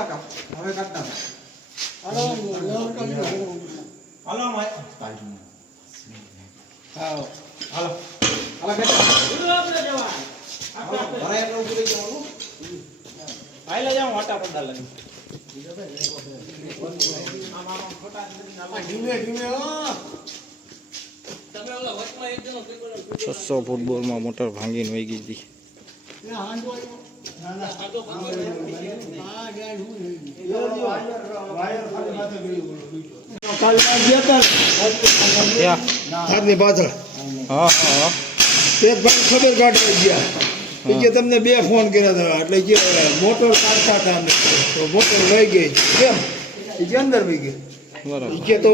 હવે કાઢતા હાલો માય હાલો હાલો હાલો આપણે જવા ભરાય એટલું પૂરી જવાનું આઈલા જાવ વાટા પડતા લાગે ધીમે ધીમે તમે ઓલા વચમાં એક જણો 600 ફૂટબોલમાં મોટર ભાંગીને વહી ગઈ હતી. હાથની પાછળ હા હા એક ભાઈ ખબર કાઢવા ગયા કે તમને 2 ફોન કર્યા હતા એટલે જે મોટર કાઢતા હતા અમને તો મોટર લઈ ગઈ કેમ એ અંદર વહી ગઈ બરાબર. કે તો